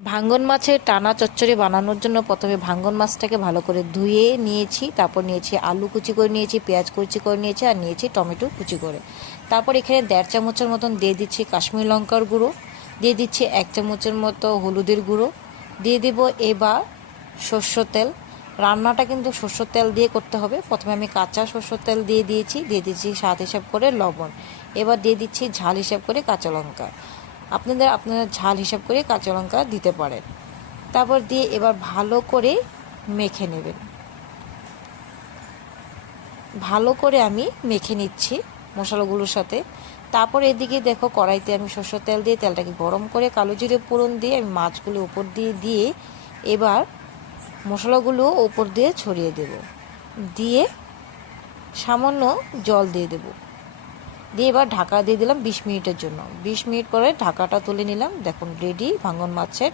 ভাঙন মাছের টানা চচ্চড়ি বানানোর জন্য প্রথমে ভাঙন মাছটাকে ভালো করে ধুয়ে নিয়েছি, তারপর নিয়েছি আলু কুচি করে নিয়েছি, পেঁয়াজ কুচি করে নিয়েছি, আর নিয়েছি টমেটো কুচি করে। তারপর এখানে 1.5 চামচের মতন দিয়ে দিচ্ছি কাশ্মীরি লঙ্কার গুঁড়ো, দিয়ে দিচ্ছি 1 চামচের মতো হলুদের গুঁড়ো, দিয়ে দেব এবার সরষের তেল। রান্নাটা কিন্তু সরষের তেল দিয়ে করতে হবে। প্রথমে আমি কাঁচা সরষের তেল দিয়ে দিচ্ছি স্বাদ হিসাব করে লবণ। এবার দিয়ে দিচ্ছি ঝাল হিসাব করে কাঁচা লঙ্কা। আপনারা ঝাল হিসাব করে কাঁচা লঙ্কা দিতে পারেন। তারপর দিয়ে এবার ভালো করে মেখে নেবেন। ভালো করে আমি মেখে নিচ্ছি মশলাগুলোর সাথে। তারপর এদিকে দেখো কড়াইতে আমি সরষের তেল দিয়ে তেলটাকে গরম করে কালো জিরে ফোড়ন দিয়ে আমি মাছগুলো উপর দিয়ে এবার মশলাগুলো উপর দিয়ে ছড়িয়ে দেব, দিয়ে সামান্য জল দিয়ে দেব, দিয়ে এবার ঢাকা দিয়ে দিলাম 20 মিনিটের জন্য। 20 মিনিট পরে ঢাকাটা তুলে নিলাম। দেখুন রেডি ভাঙন মাছের